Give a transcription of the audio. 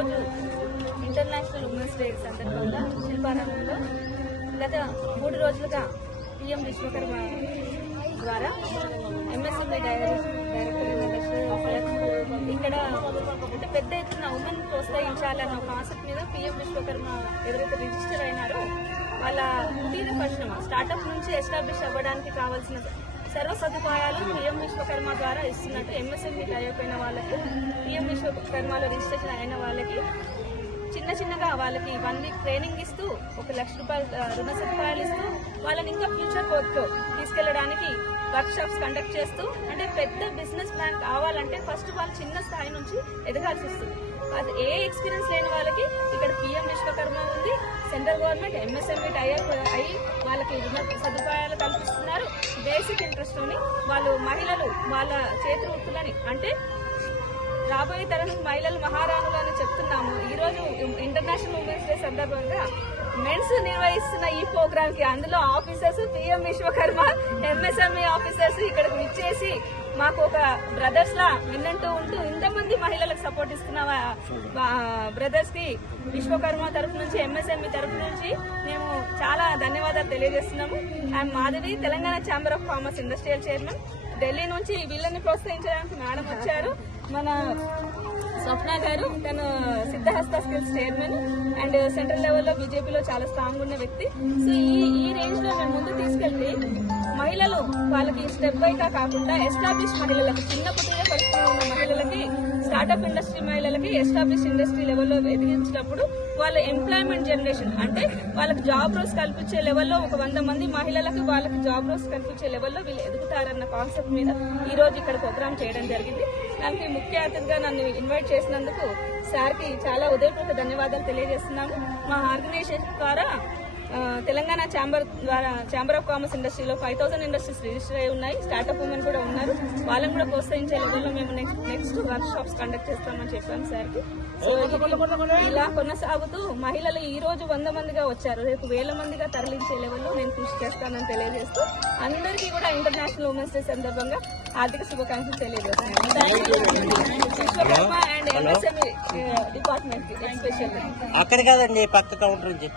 ఈరోజు international women's day సందర్భంగా శిల్పారామంలో గత 3 రోజులుగా పిఎం విశ్వకర్మ ద్వారా ఎంఎస్ఎంఈ డైరెక్టర్ ఇక్కడ అంటే పెద్ద ఎత్తున ఉమెన్ ప్రోత్సహించాలన్న కాన్సెప్ట్ మీద పిఎం విశ్వకర్మ ఎవరైతే రిజిస్టర్ అయినారో వాళ్ళ కుటీర పరిశ్రమ స్టార్ట్అప్ నుంచి ఎస్టాబ్లిష్ అవ్వడానికి కావాల్సిన సర్వ సదుపాయాలు పిఎం విశ్వకర్మ ద్వారా ఇస్తున్నట్టు ఎంఎస్ఎంఈ అయిపోయిన వాళ్ళకి పిఎం విశ్వకర్మలో రిజిస్ట్రేషన్ అయిన వాళ్ళకి చిన్నగా వాళ్ళకి 1 వీక్ ట్రైనింగ్ ఇస్తూ 1 లక్ష రూపాయలు రుణ సదుపాయాలు ఇస్తూ వాళ్ళని ఇంకా ఫ్యూచర్ గ్రోత్లో తీసుకెళ్లడానికి వర్క్ షాప్స్ కండక్ట్ చేస్తూ అంటే పెద్ద బిజినెస్ ప్లాన్ కావాలంటే ఫస్ట్ వాళ్ళు చిన్న స్థాయి నుంచి ఎదగాల్సి వస్తుంది. అది ఏ ఎక్స్పీరియన్స్ లేని వాళ్ళకి ఇక్కడ పిఎం విశ్వకర్మ ఉంది, సెంట్రల్ గవర్నమెంట్ ఎంఎస్ఎంఈ అయ్యి వాళ్ళకి రుణ సదుపాయాలు కల్పిస్తున్నారు. బేసిక్ ఇంట్రెస్ట్తోని వాళ్ళు మహిళలు వాళ్ళ చేతి వృత్తులని అంటే రాబోయే తరం మహిళలు మహారాణులు అని చెప్తున్నాము. ఈరోజు ఇంటర్నేషనల్ ఉమెన్స్ డే సందర్భంగా మెన్స్ నిర్వహిస్తున్న ఈ ప్రోగ్రామ్ కి అందులో officers PM Vishwakarma MSME officers ఇక్కడికి విచ్చేసి మాకు ఒక బ్రదర్స్ లా విన్నంటూ ఉంటూ ఇంతమంది మహిళలకు సపోర్ట్ ఇస్తున్న బ్రదర్స్ కి విశ్వకర్మ తరఫు నుంచి ఎంఎస్ఎంఈ తరఫు నుంచి మేము చాలా ధన్యవాదాలు తెలియజేస్తున్నాము. I'm Madhavi, Telangana chamber of commerce industrial chairman. Delhi నుంచి వీళ్ళని ప్రోత్సహించడానికి మేడం వచ్చారు. మన స్వప్న గారు తను సిద్ధహస్త స్కిల్స్ చైర్మన్ అండ్ సెంట్రల్ లెవెల్లో బీజేపీలో చాలా స్ట్రాంగ్ ఉన్న వ్యక్తి. సో ఈ రేంజ్ లో మేము ముందు తీసుకెళ్తే మహిళలు వాళ్ళకి స్టెప్ బై గా కాకుండా ఎస్టాబ్లిష్ మహిళలకు చిన్న కుటీర పరిశ్రమ ఉన్న మహిళలకి స్టార్ట్అప్ ఇండస్ట్రీ మహిళలకి ఎస్టాబ్లిష్ ఇండస్ట్రీ లెవెల్లో ఎదిగించినప్పుడు వాళ్ళ ఎంప్లాయ్మెంట్ జనరేషన్ అంటే వాళ్ళకి జాబ్ రోస్ కల్పించే లెవెల్లో ఒక 100 మంది మహిళలకు వాళ్ళకి జాబ్ రోస్ కల్పించే లెవెల్లో వీళ్ళు ఎదుగుతారన్న కాన్సెప్ట్ మీద ఈ రోజు ఇక్కడ ప్రోగ్రామ్ చేయడం జరిగింది. దానికి ముఖ్య అతిథిగా నన్ను ఇన్వైట్ చేసినందుకు సార్కి చాలా ఉదయపూర్వక ధన్యవాదాలు తెలియజేస్తున్నాము. మా ఆర్గనైజేషన్ ద్వారా తెలంగాణ ఛాంబర్ ఆఫ్ కామర్స్ ఇండస్ట్రీలో 5000 ఇండస్ట్రీస్ రిజిస్టర్ అయి ఉన్నాయి. స్టార్ట్అప్ ఉమెన్ కూడా ఉన్నారు. వాళ్ళని కూడా ప్రోత్సహించే లెవెల్లో మేము నెక్స్ట్ వర్క్ షాప్స్ కండక్ట్ చేస్తామని చెప్పాము సార్కి. సో ఇలా కొనసాగుతూ మహిళలు ఈ రోజు 100 మందిగా వచ్చారు, రేపు 1000 మందిగా తరలించే లెవెల్లో నేను కృషి చేస్తానని తెలియజేస్తూ అందరికీ కూడా ఇంటర్నేషనల్ ఉమెన్స్ డే సందర్భంగా ఆర్థిక శుభాకాంక్షలు తెలియజేస్తున్నాను. విశ్వకర్మ అండ్ ఎంఎస్ఎంఈ డిపార్ట్మెంట్ కి ఎస్పెషల్లీ అక్కడ కాదండి పక్క కౌంటర్